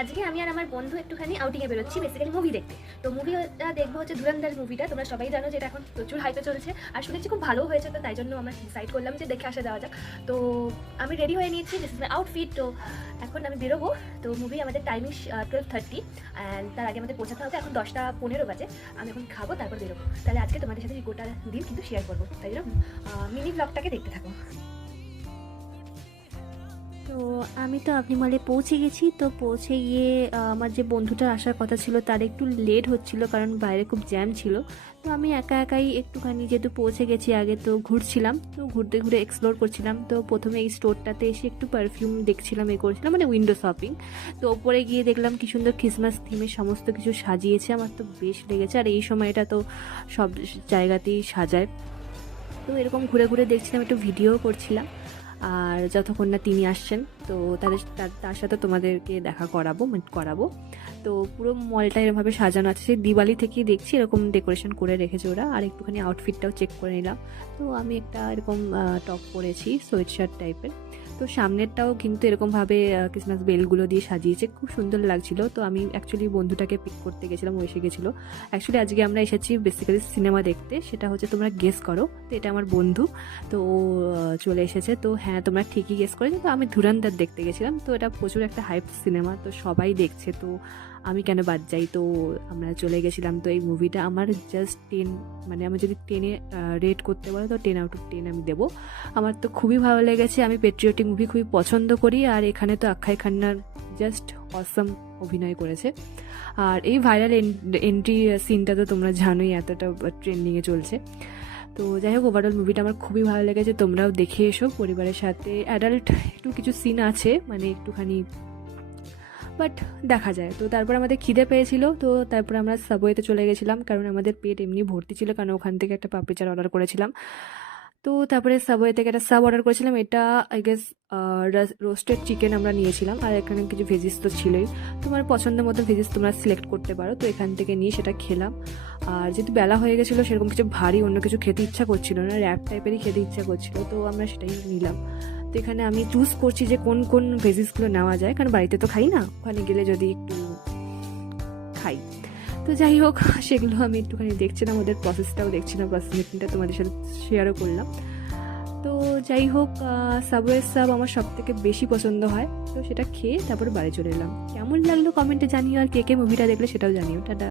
আজকে আমি আর আমার বন্ধু একটুখানি আউটিংয়ে বেরোচ্ছি, বেসিক্যালি মুভি দেখতে। তো মুভিটা দেখবো হচ্ছে ধুরন্ধর মুভিটা। তোমরা সবাই জানো যে এটা এখন প্রচুর হাইপে চলেছে, আর শুনেছি খুব ভালো হয়েছে। তো তাই জন্য আমরা ডিসাইড করলাম যে দেখে আসা যাওয়া যাক। তো আমি রেডি হয়ে নিয়েছি, দিস ইজ মাই আউটফিট। তো এখন আমি বেরোবো। তো মুভি আমাদের টাইমিং 12:30 অ্যান্ড তার আগে আমাদের পৌঁছাতে হবে। এখন 10:15 বাজে। আমি এখন খাবো, তারপর বেরোবো। তাহলে আজকে তোমাদের সাথে গোটা দিন কিন্তু শেয়ার করবো, তাই জন্য মিনি ব্লগটাকে দেখতে থাকো। তো আমি তো আপনি মলে পৌঁছে গেছি। তো পৌঁছে গিয়ে আমার যে বন্ধুটার আসার কথা ছিল তার একটু লেট হচ্ছিল, কারণ বাইরে খুব জ্যাম ছিল। তো আমি একা একাই একটুখানি, যেহেতু পৌঁছে গেছি আগে, তো ঘুরছিলাম। তো ঘুরতে ঘুরে এক্সপ্লোর করছিলাম। তো প্রথমে এই স্টোরটাতে এসে একটু পারফিউম দেখছিলাম, করছিলাম, মানে উইন্ডো শপিং। তো ওপরে গিয়ে দেখলাম কি সুন্দর ক্রিসমাস থিমে সমস্ত কিছু সাজিয়েছে, আমার তো বেশ লেগেছে। আর এই সময়টা তো সব জায়গাতেই সাজায়। তো এরকম ঘুরে ঘুরে দেখছিলাম, একটু ভিডিও করছিলাম। আর যতক্ষণ না তিনি আসছেন, তো তার সাথে তোমাদেরকে দেখা করাবো। তো পুরো মলটা এরকমভাবে সাজানো আছে, সেই দিওয়ালি থেকেই দেখছি এরকম ডেকোরেশন করে রেখেছে ওরা। আর একটুখানি আউটফিটটাও চেক করে নিলাম। তো আমি একটা এরকম টপ পরেছি, সোয়েট শার্ট টাইপের। তো সামনেরটাও কিন্তু এরকমভাবে ক্রিসমাস বেলগুলো দিয়ে সাজিয়েছে, খুব সুন্দর লাগছিল। তো আমি অ্যাকচুয়ালি বন্ধুটাকে পিক করতে গেছিলাম, ও এসে গেছিলো। অ্যাকচুয়ালি আজকে আমরা এসেছি বেসিক্যালি সিনেমা দেখতে, সেটা হচ্ছে তোমরা গেস করো। তো এটা আমার বন্ধু, তো ও চলে এসেছে। তো হ্যাঁ, তোমরা ঠিকই গেস করেছো, তো আমি ধুরন্ধর দেখতে গেছিলাম। তো এটা প্রচুর একটা হাইপ সিনেমা, তো সবাই দেখছে, তো আমি কেন বাদ যাই। তো আমরা চলে গেছিলাম। তো এই মুভিটা আমার জাস্ট 10, মানে আমি যদি 10-এ রেট করতে পারো তো 10/10 আমি দেবো। আমার তো খুবই ভালো লেগেছে, আমি পেট্রিয়টিক মুভি খুবই পছন্দ করি। আর এখানে তো অক্ষয় খান্নার জাস্ট অসম অভিনয় করেছে। আর এই ভাইরাল এন্ট্রি সিনটা তো তোমরা জানোই, এতটা ট্রেন্ডিংয়ে চলছে। তো যাই হোক, ওভারঅল মুভিটা আমার খুবই ভালো লেগেছে। তোমরাও দেখে এসো পরিবারের সাথে। অ্যাডাল্ট একটু কিছু সিন আছে, মানে একটুখানি, বাট দেখা যায়। তো তারপর আমাদের খিদে পেয়েছিল, তো তারপর আমরা সাবওয়েতে চলে গেছিলাম, কারণ আমাদের পেট এমনি ভর্তি ছিল, কারণ ওখান থেকে একটা পাপড়ি চাট অর্ডার করেছিলাম। তো তারপরে সাবওয়ে থেকে একটা সাব অর্ডার করেছিলাম, এটা আই গেস রোস্টেড চিকেন আমরা নিয়েছিলাম। আর এখানে কিছু ভেজিস তো ছিলই, তোমার পছন্দের মতো ভেজিস তোমরা সিলেক্ট করতে পারো। তো এখান থেকে নিয়ে সেটা খেলাম। আর যেহেতু বেলা হয়ে গেছিলো, সেরকম কিছু ভারী অন্য কিছু খেতে ইচ্ছা করছিল না, র্যাপ টাইপেরই খেতে ইচ্ছা করছিল, তো আমরা সেটাই নিলাম। তো এখানে আমি চুজ করছি যে কোন কোন ভেজিসগুলো নেওয়া যায়, কারণ বাড়িতে তো খাই না, ওখানে গেলে যদি একটু খাই। তো যাই হোক, সেগুলো আমি একটুখানি দেখছিলাম, ওদের প্রসেসটাও দেখছিলাম, প্রসেসিংটা তোমাদের সাথে শেয়ারও করলাম। তো যাই হোক, সাবওয়ে সাব আমার সব থেকে বেশি পছন্দ হয়। তো সেটা খেয়ে তারপর বাড়ি চলে এলাম। কেমন লাগলো কমেন্টে জানিও, আর কে কে মুভিটা দেখলে সেটাও জানিও। টাটা।